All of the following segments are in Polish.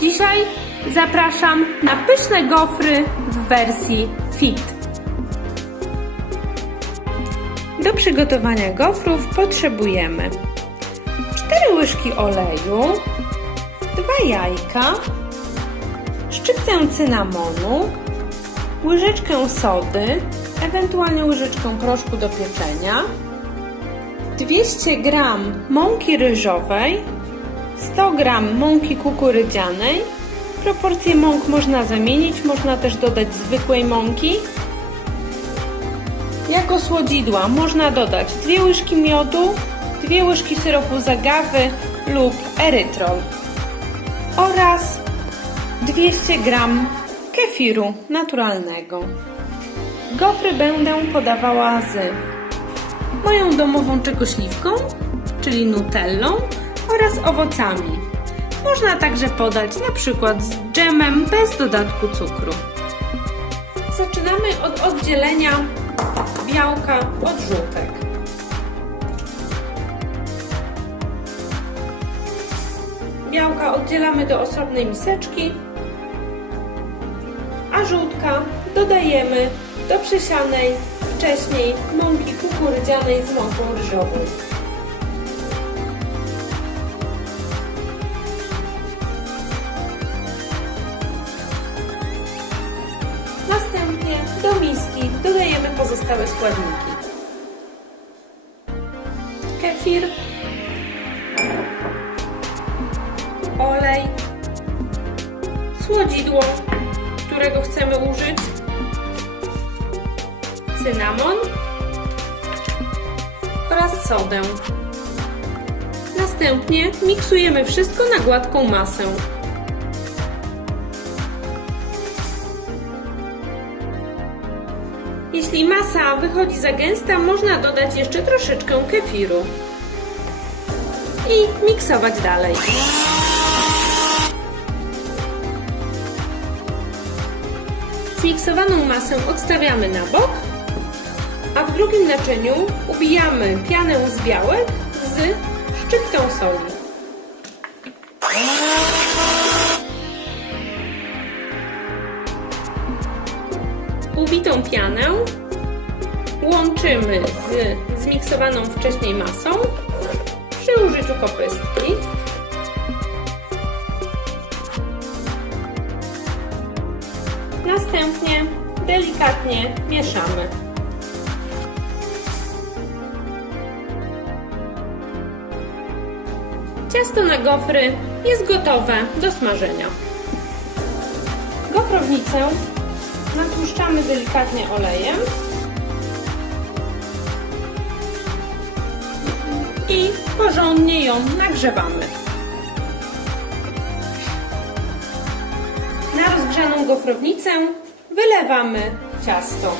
Dzisiaj zapraszam na pyszne gofry w wersji fit. Do przygotowania gofrów potrzebujemy 4 łyżki oleju, 2 jajka, szczyptę cynamonu, łyżeczkę sody, ewentualnie łyżeczkę proszku do pieczenia, 200 g mąki ryżowej, 100 g mąki kukurydzianej. Proporcje mąk można zamienić, można też dodać zwykłej mąki. Jako słodzidła można dodać 2 łyżki miodu, 2 łyżki syropu z agawy lub erytrol oraz 200 g kefiru naturalnego. Gofry będę podawała z moją domową czekośliwką, czyli nutellą oraz owocami. Można także podać na przykład z dżemem bez dodatku cukru. Zaczynamy od oddzielenia białka od żółtek. Białka oddzielamy do osobnej miseczki, a żółtka dodajemy do przesianej wcześniej mąki kukurydzianej z mąką ryżową. Pozostałe składniki. Kefir, olej, słodzidło, którego chcemy użyć, cynamon oraz sodę. Następnie miksujemy wszystko na gładką masę. Jeśli masa wychodzi za gęsta, można dodać jeszcze troszeczkę kefiru i miksować dalej. Zmiksowaną masę odstawiamy na bok, a w drugim naczyniu ubijamy pianę z białek z szczyptą soli. Ubitą pianę łączymy z zmiksowaną wcześniej masą przy użyciu kopystki. Następnie delikatnie mieszamy. Ciasto na gofry jest gotowe do smażenia. Gofrownicę natłuszczamy delikatnie olejem i porządnie ją nagrzewamy. Na rozgrzaną gofrownicę wylewamy ciasto.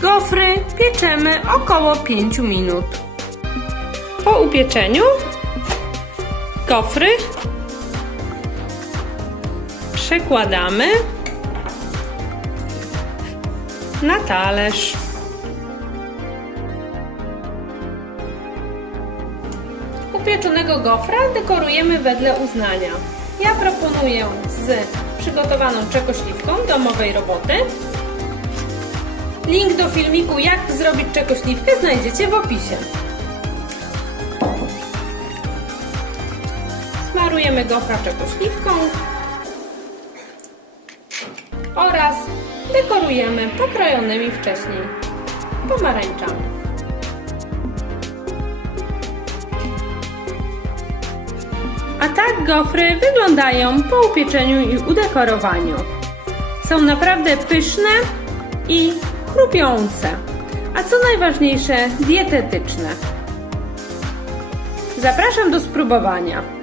Gofry pieczemy około 5 minut. Po upieczeniu gofry przekładamy na talerz. Upieczonego gofra dekorujemy wedle uznania. Ja proponuję z przygotowaną czekośliwką domowej roboty. Link do filmiku jak zrobić czekośliwkę znajdziecie w opisie. Smarujemy gofra czekośliwką oraz dekorujemy pokrojonymi wcześniej pomarańczami. A tak gofry wyglądają po upieczeniu i udekorowaniu. Są naprawdę pyszne i chrupiące, a co najważniejsze dietetyczne. Zapraszam do spróbowania.